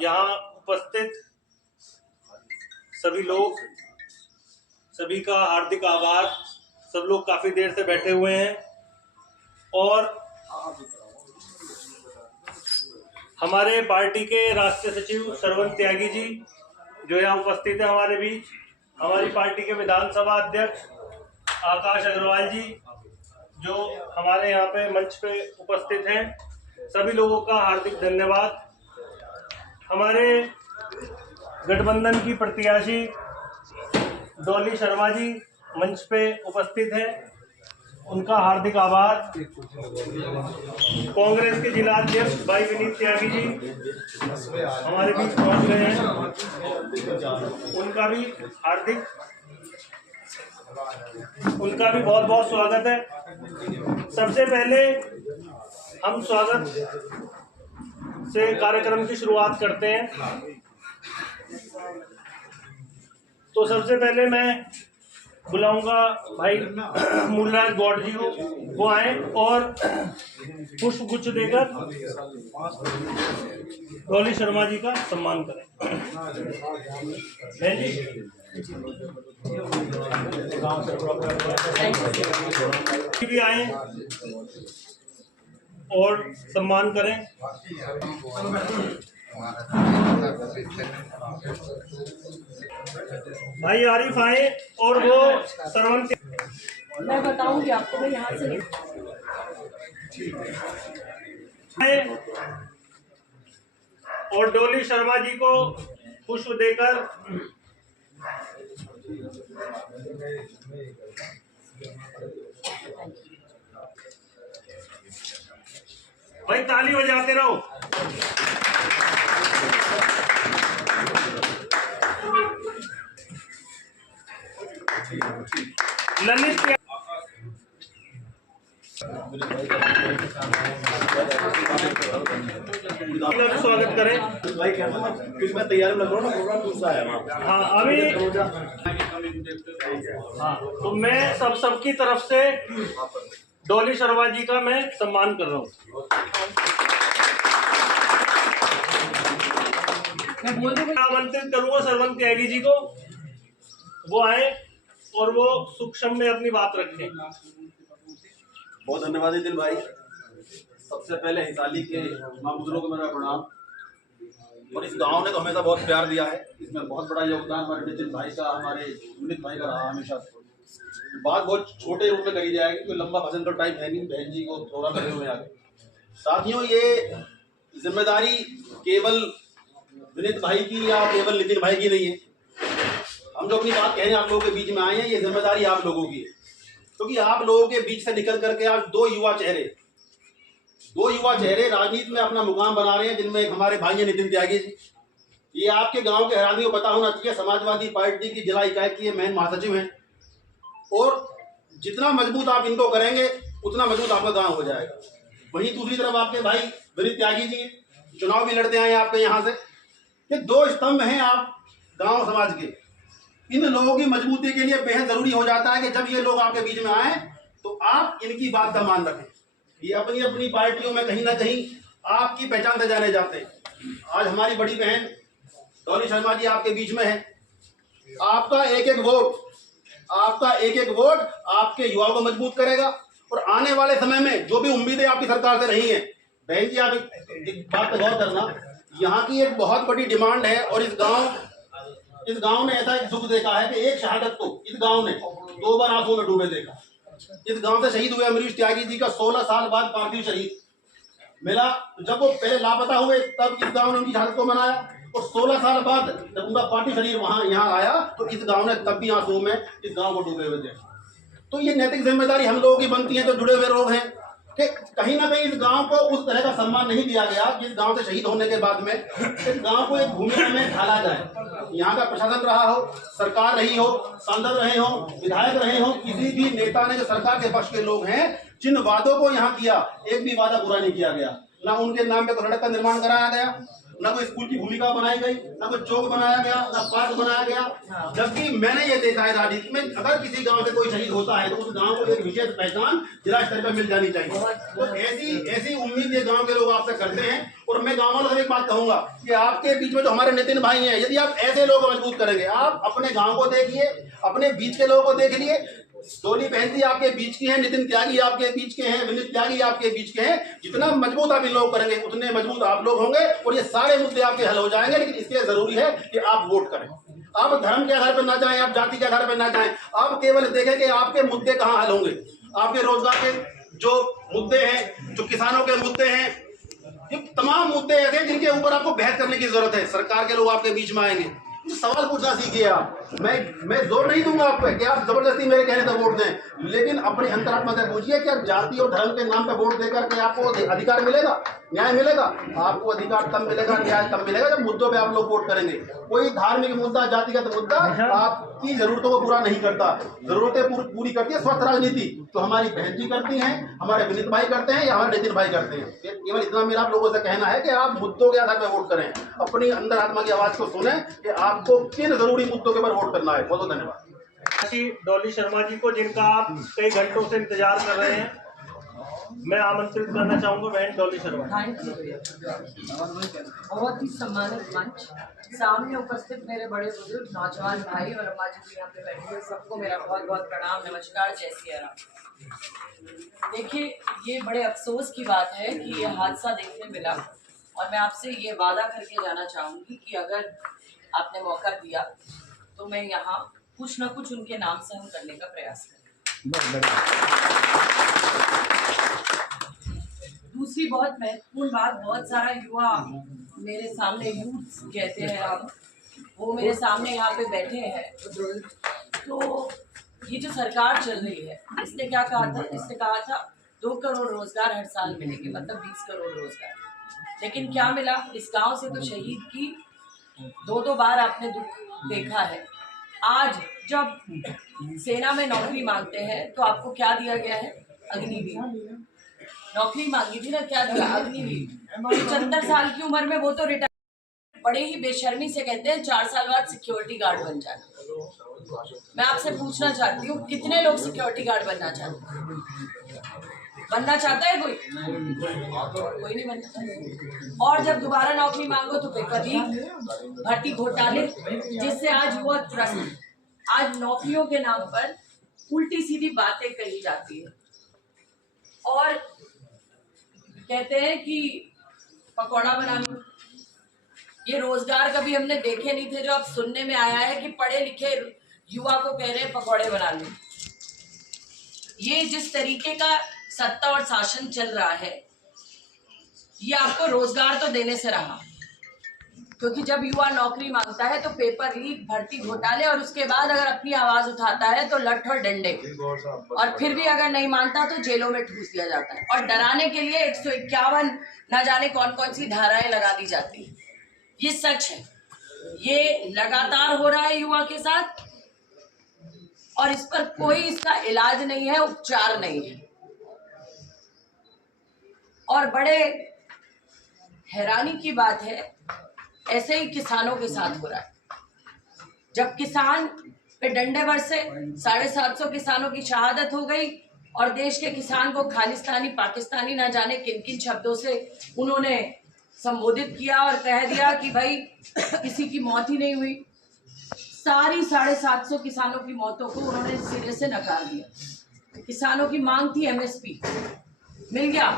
यहाँ उपस्थित सभी लोग, सभी का हार्दिक आभार। सब लोग काफी देर से बैठे हुए हैं और हमारे पार्टी के राष्ट्रीय सचिव श्रवण त्यागी जी जो यहाँ उपस्थित है हमारे बीच, हमारी पार्टी के विधानसभा अध्यक्ष आकाश अग्रवाल जी जो हमारे यहाँ पे मंच पे उपस्थित हैं, सभी लोगों का हार्दिक धन्यवाद। हमारे गठबंधन की प्रत्याशी डॉली शर्मा जी मंच पे उपस्थित हैं, उनका हार्दिक आभार। कांग्रेस के जिला अध्यक्ष भाई विनीत त्यागी जी हमारे बीच पहुंच गए हैं, उनका भी बहुत बहुत स्वागत है। सबसे पहले हम स्वागत से कार्यक्रम की शुरुआत करते हैं। तो सबसे पहले मैं बुलाऊंगा भाई मूलराज गौड़ जी को, वो आए और पुष्प गुच्छ देकर डॉली शर्मा जी का सम्मान करें। जी भी आए और सम्मान करें। भाई आरिफ आए और वो श्रवण, मैं बताऊंगी आपको, मैं यहाँ से और डॉली शर्मा जी को पुष्प देकर भाई ताली बजाते रहो। ललित स्वागत करें। मैं तैयारी लग रहा हूँ ना, प्रोग्राम दूसरा है। हाँ अभी हाँ, तो मैं सबकी तरफ से डॉली शर्मा जी का मैं सम्मान कर रहा हूँ। आमंत्रित करूंगा श्रवण त्यागी जी को, वो आए और वो सूक्ष्म में अपनी बात रखें। बहुत धन्यवाद नितिन भाई। सबसे पहले हिसाली के माँ बुजुर्गों को मेरा प्रणाम। और इस गांव ने तो हमेशा बहुत प्यार दिया है, इसमें बहुत बड़ा योगदान हमारे नितिन भाई का, हमारे विनीत भाई का रहा हमेशा। बात बहुत छोटे रूप में कही जाएगी, कोई लंबा भजन का टाइम है नहीं, बहन जी को थोड़ा लगे हुए आगे। साथियों, ये जिम्मेदारी केवल विनीत भाई की या केवल नितिन भाई की नहीं है। हम जो अपनी बात कहने आप लोगों के बीच में आए हैं, ये जिम्मेदारी आप लोगों की है, क्योंकि आप लोगों के बीच से निकल करके आज दो युवा चेहरे राजनीति में अपना मुकाम बना रहे हैं, जिनमें एक हमारे भाई है नितिन त्यागी जी। ये आपके गांव के हर आदमी को पता होना चाहिए, समाजवादी पार्टी की जिला इकाई की मेन महासचिव हैं। और जितना मजबूत आप इनको करेंगे उतना मजबूत आपका गांव हो जाएगा। वहीं दूसरी तरफ आपके भाई विनीत त्यागी जी चुनाव भी लड़ते आए आपके यहाँ से। ये दो स्तंभ हैं आप गांव समाज के। इन लोगों की मजबूती के लिए बेहद जरूरी हो जाता है कि जब ये लोग आपके बीच में आए तो आप इनकी बात का मान रखें। ये अपनी अपनी पार्टियों में कहीं ना कहीं आपकी पहचान से जाने जाते हैं। आज हमारी बड़ी बहन डॉली शर्मा जी आपके बीच में है। आपका एक एक वोट आपके युवाओं को मजबूत करेगा। और आने वाले समय में जो भी उम्मीदें आपकी सरकार से रही हैं, बहन जी आप एक बात पर गौर करना, यहाँ की एक बहुत बड़ी डिमांड है। और इस गांव ने ऐसा एक दुख देखा है कि एक शहादत को इस गांव ने 2 बार आंसू में डूबे देखा। इस गांव से शहीद हुए अमरीश त्यागी जी का 16 साल बाद पार्थिव शरीर मिला। जब वो पहले लापता हुए तब इस गांव ने उनकी शहादत को मनाया, और 16 साल बाद जब उनका पार्थिव शरीर यहाँ आया तो इस गांव ने तब भी आंसू में इस गांव को डूबे हुए देखा। तो ये नैतिक जिम्मेदारी हम लोगों की बनती है, तो जुड़े हुए लोग हैं कि कहीं ना कहीं इस गांव को उस तरह का सम्मान नहीं दिया गया जिस गांव से शहीद होने के बाद में इस गांव को एक भूमिका में ढाला जाए। यहाँ का प्रशासन रहा हो, सरकार रही हो, सांसद रहे हो, विधायक रहे हो, किसी भी नेता ने जो सरकार के पक्ष के लोग हैं, जिन वादों को यहाँ किया, एक भी वादा पूरा नहीं किया गया। ना उनके नाम पे सड़क का निर्माण कराया गया, ना कोई स्कूल की भूमिका बनाई गई, ना कोई चौक बनाया गया, ना पार्क बनाया गया। जबकि मैंने ये देखा है राजनीति में, अगर किसी गांव से कोई शहीद होता है तो उस गांव को एक विशेष पहचान जिला स्तर पर मिल जानी चाहिए। तो ऐसी उम्मीद ये गांव के लोग आपसे करते हैं। और मैं गांव वालों से एक बात कहूंगा कि आपके बीच में जो हमारे नितिन भाई हैं, यदि आप ऐसे लोग मजबूत करेंगे, आप अपने गाँव को देखिए, अपने बीच के लोगों को देख लिए। डोली बहन जी आपके बीच की हैं, नितिन त्यागी आपके बीच के हैं, विनीत त्यागी आपके बीच के हैं। जितना मजबूत आप इन लोग करेंगे उतने मजबूत आप लोग होंगे और ये सारे मुद्दे आपके हल हो जाएंगे। लेकिन इसके लिए जरूरी है कि आप वोट करें। आप धर्म के आधार पर ना जाएं, आप जाति के आधार पर ना जाएं, आप केवल देखें कि आपके मुद्दे कहाँ हल होंगे। आपके रोजगार के जो मुद्दे हैं, जो किसानों के मुद्दे हैं, ये तमाम मुद्दे ऐसे हैं जिनके ऊपर आपको बहस करने की जरूरत है। सरकार के लोग आपके बीच में आएंगे, सवाल पूछना सीखिए आप। मैं जोर नहीं दूंगा आप पे कि आप जबरदस्ती मेरे कहने पर वोट दें, लेकिन अपने अंतरात्मा से पूछिए कि आप जाति और धर्म के नाम पे वोट देकर के आपको अधिकार मिलेगा, न्याय मिलेगा। आपको अधिकार तब मिलेगा, न्याय तब मिलेगा जब मुद्दों पे आप लोग वोट करेंगे। कोई धार्मिक मुद्दा, जातिगत मुद्दा आपकी जरूरतों को पूरा नहीं करता। जरूरतें पूरी करती है स्वस्थ राजनीति, तो हमारी बहन जी करती हैं, हमारे विनीत भाई करते हैं या हमारे नितिन भाई करते हैं। केवल इतना मेरा आप लोगों से कहना है कि आप मुद्दों के आधार पर वोट करें, अपनी अंदर आत्मा की आवाज को सुने कि आपको किन जरूरी मुद्दों के ऊपर वोट करना है। बहुत बहुत धन्यवाद डॉली शर्मा जी को, जिनका आप कई घंटों से इंतजार कर रहे हैं, मैं आमंत्रित करना चाहूंगा। बहन डॉली शर्मा। बहुत ही सम्मानित मंच, सामने उपस्थित मेरे बड़े बुजुर्ग नौजवान भाई और अम्मा जी भी यहाँ पे बैठे हैं, सबको मेरा बहुत बहुत प्रणाम, नमस्कार, जय सिया राम। देखिए, ये बड़े अफसोस की बात है कि ये हादसा देखने मिला और मैं आपसे ये वादा करके जाना चाहूँगी कि अगर आपने मौका दिया तो मैं यहाँ कुछ न कुछ उनके नाम से हम करने का प्रयास करें। दूसरी बहुत महत्वपूर्ण बात, बहुत सारा युवा मेरे सामने, यूथ कहते हैं हम, वो मेरे सामने यहाँ पे बैठे हैं। तो ये जो सरकार चल रही है, इसने क्या कहा था? इसने कहा था 2 करोड़ रोजगार हर साल मिलेंगे, मतलब 20 करोड़ रोजगार। लेकिन क्या मिला? इस गांव से तो शहीद की 2-2 बार आपने दुख देखा है। आज जब सेना में नौकरी मांगते हैं तो आपको क्या दिया गया है? अग्निवीर। नौकरी मांगी थी ना, क्या दिया? अग्निवीर। 75 साल की उम्र में वो तो रिटायर, बड़े ही बेशर्मी से कहते हैं 4 साल बाद सिक्योरिटी गार्ड बन जाए। मैं आपसे पूछना चाहती हूँ, कितने लोग सिक्योरिटी गार्ड बनना चाहते हैं? बनना चाहता है कोई? कोई नहीं बनना चाहता। और जब दोबारा नौकरी मांगो तो पेपर लीक, भर्ती घोटाले, जिससे आज युवा त्रस्त। आज नौकरियों के नाम पर उल्टी सीधी बातें कही जाती है और कहते हैं कि पकौड़ा बना लो। ये रोजगार कभी हमने देखे नहीं थे, जो अब सुनने में आया है कि पढ़े लिखे युवा को कह रहे हैं पकौड़े बना लो। ये जिस तरीके का सत्ता और शासन चल रहा है, ये आपको रोजगार तो देने से रहा, क्योंकि जब युवा नौकरी मांगता है तो पेपर लीक, भर्ती घोटाले, और उसके बाद अगर अपनी आवाज उठाता है तो लठ और डंडे, और फिर भी अगर नहीं मानता तो जेलों में ठूस दिया जाता है। और डराने के लिए 151 ना जाने कौन कौन सी धाराएं लगा दी जाती है। ये सच है, ये लगातार हो रहा है युवा के साथ और इस पर कोई इसका इलाज नहीं है, उपचार नहीं है। और बड़े हैरानी की बात है, ऐसे ही किसानों के साथ हो रहा है। जब किसान पे डंडे बरसे, 750 किसानों की शहादत हो गई और देश के किसान को खालिस्तानी, पाकिस्तानी ना जाने किन किन शब्दों से उन्होंने संबोधित किया और कह दिया कि भाई किसी की मौत ही नहीं हुई। सारी 750 किसानों की मौतों को उन्होंने सिरे से नकार दिया। किसानों की मांग थी एमएसपी, मिल गया।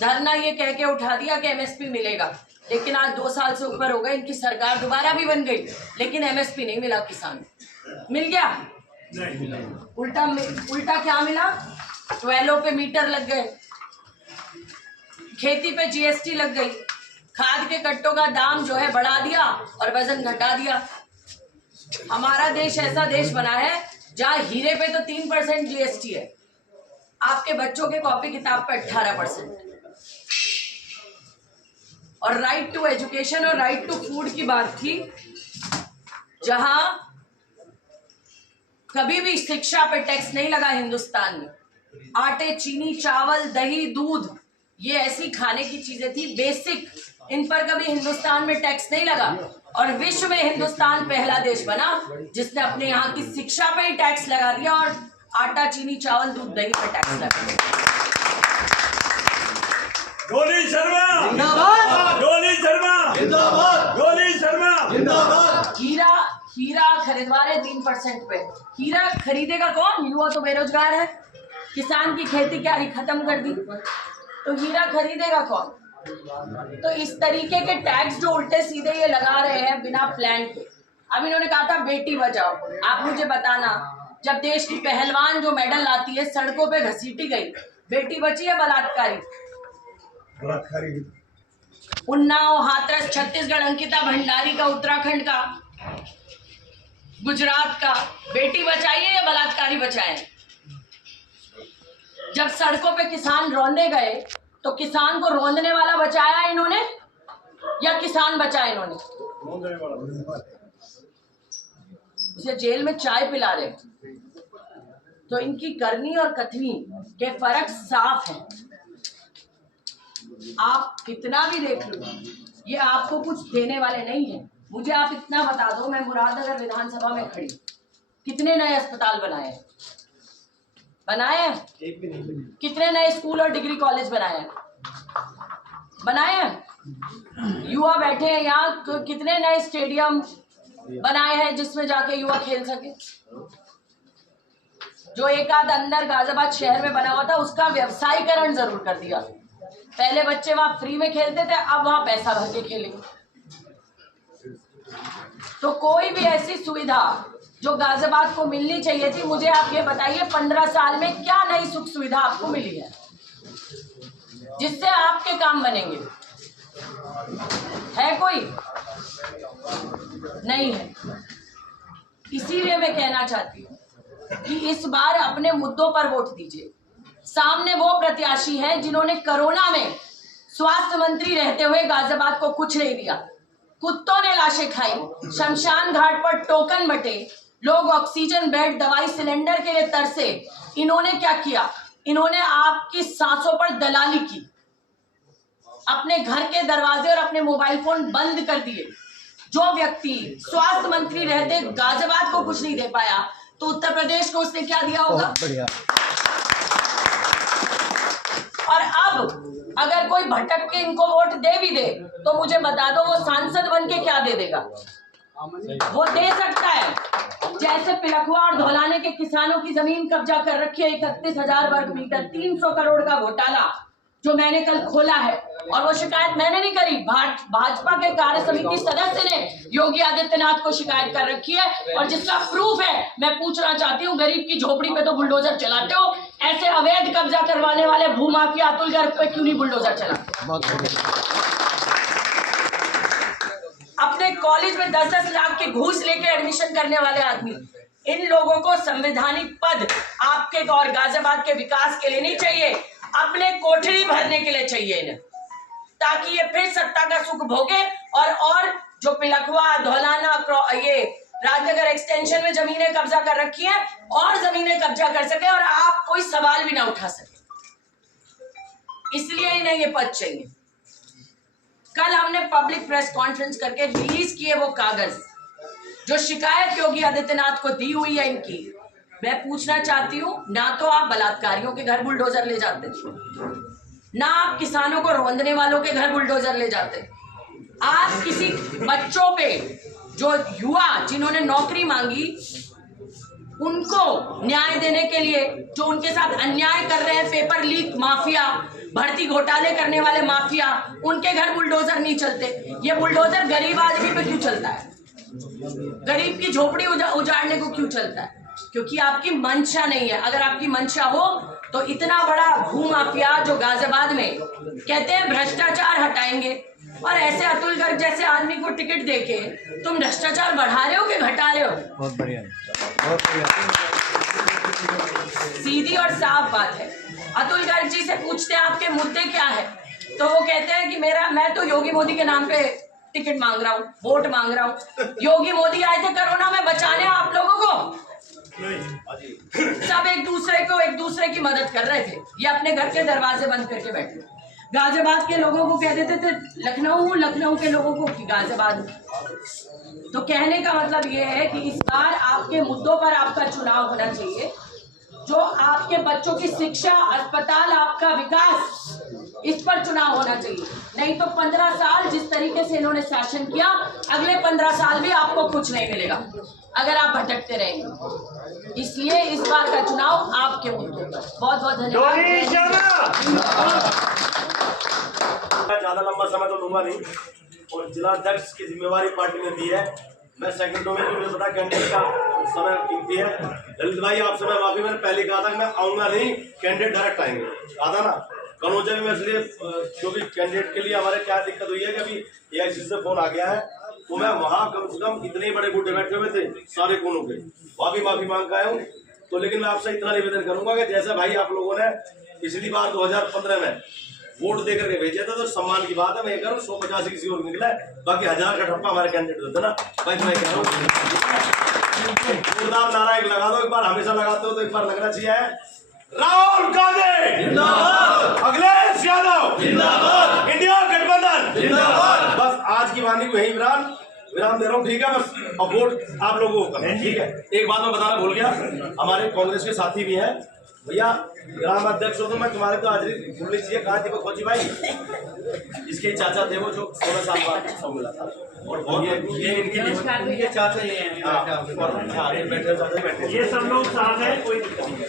धरना ये कह के उठा दिया कि एमएसपी मिलेगा, लेकिन आज 2 साल से ऊपर हो गए, इनकी सरकार दोबारा भी बन गई, लेकिन एमएसपी नहीं मिला। किसान मिल गया, उल्टा क्या मिला? 12 पे मीटर लग गए, खेती पे जीएसटी लग गई, खाद के कट्टों का दाम जो है बढ़ा दिया और वजन घटा दिया। हमारा देश ऐसा देश बना है जहां हीरे पे तो 3% जीएसटी है, आपके बच्चों के कॉपी किताब पे 18%। और राइट टू एजुकेशन और राइट टू फूड की बात थी, जहां कभी भी शिक्षा पे टैक्स नहीं लगा हिंदुस्तान में। आटे, चीनी, चावल, दही, दूध, ये ऐसी खाने की चीजें थी बेसिक, इन पर कभी हिंदुस्तान में टैक्स नहीं लगा और विश्व में हिंदुस्तान पहला देश बना जिसने अपने यहाँ की शिक्षा पे ही टैक्स लगा दिया और आटा, चीनी, चावल, दूध, दही पे टैक्स लगा दिया। डोली शर्मा जिंदाबाद, डोली शर्मा जिंदाबाद, डोली शर्मा जिंदाबाद। हीरा खरीदवा रहे 3% पे। हीरा खरीदेगा कौन? युवा तो बेरोजगार है, किसान की खेती क्या ही खत्म कर दी, तो हीरा खरीदेगा कौन? तो इस तरीके के टैक्स जो उल्टे सीधे ये लगा रहे हैं बिना प्लान के। अब इन्होंने कहा था बेटी बचाओ। आप मुझे बताना, जब देश की पहलवान जो मेडल लाती है सड़कों पे घसीटी गई, बेटी बची है बलात्कारी? उन्नाव, हाथरस छत्तीसगढ़, अंकिता भंडारी का उत्तराखंड का, गुजरात का, बेटी बचाइए या बलात्कारी बचाए? जब सड़कों पे किसान रोंदे गए तो किसान को रोंदने वाला बचाया इन्होंने या किसान बचाए इन्होंने? उसे जेल में चाय पिला रहे। तो इनकी करनी और कथनी के फर्क साफ है। आप कितना भी देख लो, ये आपको कुछ देने वाले नहीं है। मुझे आप इतना बता दो, मैं मुरादनगर विधानसभा में खड़ी, कितने नए अस्पताल बनाए हैं? कितने नए स्कूल और डिग्री कॉलेज बनाए हैं? युवा बैठे हैं यहाँ, कितने नए स्टेडियम बनाए हैं जिसमें जाके युवा खेल सके? जो एक आध अंदर गाजियाबाद शहर में बना हुआ था उसका व्यवसायीकरण जरूर कर दिया। पहले बच्चे वहां फ्री में खेलते थे, अब वहां पैसा भर के खेलेंगे। तो कोई भी ऐसी सुविधा जो गाजियाबाद को मिलनी चाहिए थी, मुझे आप ये बताइए 15 साल में क्या नई सुख सुविधा आपको मिली है जिससे आपके काम बनेंगे? है कोई? नहीं है। इसीलिए मैं कहना चाहती हूँ कि इस बार अपने मुद्दों पर वोट दीजिए। सामने वो प्रत्याशी हैं जिन्होंने कोरोना में स्वास्थ्य मंत्री रहते हुए गाजियाबाद को कुछ नहीं दिया। कुत्तों ने लाशें खाई, शमशान घाट पर टोकन बटे, लोग ऑक्सीजन बेड, दवाई सिलेंडर के लिए तरसे। इन्होंने क्या किया? इन्होंने आपकी सांसों पर दलाली की, अपने घर के दरवाजे और अपने मोबाइल फोन बंद कर दिए। जो व्यक्ति स्वास्थ्य मंत्री रहते गाजियाबाद को कुछ नहीं दे पाया, तो उत्तर प्रदेश को उसने क्या दिया होगा? और अब अगर कोई भटक के इनको वोट दे भी दे तो मुझे बता दो वो सांसद बन के क्या दे देगा? वो दे सकता है। जैसे पिलखवा और धौलाने के किसानों की जमीन कब्जा कर रखी है 31,000 वर्ग मीटर, 300 करोड़ का घोटाला जो मैंने कल खोला है, और वो शिकायत मैंने नहीं करी, भाजपा के कार्य समिति सदस्य ने योगी आदित्यनाथ को शिकायत कर रखी है। और जिसका प्रूफ है मैं पूछना चाहती हूँ, गरीब की झोपड़ी पे तो बुलडोजर चलाते हो, ऐसे अवैध कब्जा करवाने वाले भूमाफिया अतुल गर्ग पे क्यों नहीं बुलडोजर चलाते? अपने कॉलेज में 10-10 लाख के घूस लेके एडमिशन करने वाले आदमी, इन लोगों को संवैधानिक पद आपके और गाजियाबाद के विकास के लिए नहीं चाहिए, अपने कोठरी भरने के लिए चाहिए इन्हें, ताकि ये फिर सत्ता का सुख भोगे और जो पिलखवा, धौलाना, ये राजनगर एक्सटेंशन में जमीनें कब्जा कर रखी हैं और जमीनें कब्जा कर सके और आप कोई सवाल भी ना उठा सके। इसलिए इन्हें ये पद चाहिए। कल हमने पब्लिक प्रेस कॉन्फ्रेंस करके रिलीज किए वो कागज जो शिकायत योगी आदित्यनाथ को दी हुई है इनकी। मैं पूछना चाहती हूँ, ना तो आप बलात्कारियों के घर बुलडोजर ले जाते, ना आप किसानों को रोंदने वालों के घर बुलडोजर ले जाते, आप किसी बच्चों पे जो युवा जिन्होंने नौकरी मांगी उनको न्याय देने के लिए जो उनके साथ अन्याय कर रहे हैं, पेपर लीक माफिया, भर्ती घोटाले करने वाले माफिया, उनके घर बुलडोजर नहीं चलते। ये बुलडोजर गरीब आदमी पे क्यों चलता है? गरीब की झोपड़ी उजाड़ने को क्यों चलता है? क्योंकि आपकी मंशा नहीं है। अगर आपकी मंशा हो तो इतना बड़ा भूमाफिया जो गाजियाबाद में कहते हैं भ्रष्टाचार हटाएंगे, और ऐसे अतुल गर्ग जैसे आदमी को टिकट देके तुम भ्रष्टाचार बढ़ा रहे हो कि घटा रहे हो? बहुत बढ़िया, बहुत बढ़िया। सीधी और साफ बात है। अतुल गर्ग जी से पूछते हैं आपके मुद्दे क्या है, तो वो कहते हैं कि मैं तो योगी मोदी के नाम पे टिकट मांग रहा हूँ, वोट मांग रहा हूँ। योगी मोदी आए थे कोरोना में बचाने आप लोगों को, सब एक दूसरे की मदद कर रहे थे, ये अपने घर के दरवाजे बंद करके बैठे। गाजियाबाद के लोगों को कह देते थे लखनऊ, लखनऊ के लोगों को गाजियाबाद। तो कहने का मतलब ये है कि इस बार आपके मुद्दों पर आपका चुनाव होना चाहिए, जो आपके बच्चों की शिक्षा, अस्पताल, आपका विकास, इस पर चुनाव होना चाहिए। नहीं तो 15 साल जिस तरीके से इन्होंने शासन किया, अगले 15 साल भी आपको कुछ नहीं मिलेगा अगर आप भटकते रहेंगे। इसलिए इस बार का चुनाव आपके मुद्दों पर। बहुत बहुत धन्यवाद। ज्यादा लंबा समय तो लूंगा नहीं, और जिला अध्यक्ष की जिम्मेवारी पार्टी ने दी है। मैं सेकंडों में मुझे पता कैंडिडेट का समय कीमती है। ललित भाई आपसे मैं माफी, मैंने पहले कहा था कि मैं आऊंगा नहीं, कैंडिडेट डायरेक्ट आएंगे, कहा था ना। कनौजा में मैं इसलिए, क्योंकि कैंडिडेट के लिए हमारे क्या दिक्कत हुई है कि अभी AIC से फोन आ गया है, तो मैं वहाँ कम से कम इतने बड़े गुड्डे बैठे हुए थे सारे कोनों के, वहाँ भी माफी मांग का हूँ। तो लेकिन मैं आपसे इतना निवेदन करूंगा कि जैसे भाई आप लोगों ने पिछली बार 2015 में वोट देकर के भेजे थे, तो सम्मान की बात है। मैं ये कह रहा हूँ 185 किसी और निकला है, बाकी 1000 का ठप्पा हमारे कैंडिडेट देते ना भाई। मैं कह रहा हूँ जोरदार नारा एक लगा दो, एक बार हमेशा लगाते हो तो एक बार लगना चाहिए। राहुल गांधी जिंदाबाद, अखिलेश यादव जिंदाबाद, इंडिया गठबंधन जिंदाबाद। बस आज की वाणी को यही विराम दे रहा हूँ, ठीक है। बस अब वोट आप लोगों को करना है, ठीक है। एक बात मैं बताना भूल गया, हमारे कांग्रेस के साथी भी हैं भैया, ग्राम अध्यक्ष हो तो मैं तुम्हारे तो हाजिरी भूलनी चाहिए। कहा थी खोजी भाई, इसके चाचा थे वो जो 16 साल बाद सब मिला था, और बहुत ये इनके चाचा ये हैं। हाँ, ये बैठे, ये सब लोग साथ हैं, कोई दिक्कत नहीं है।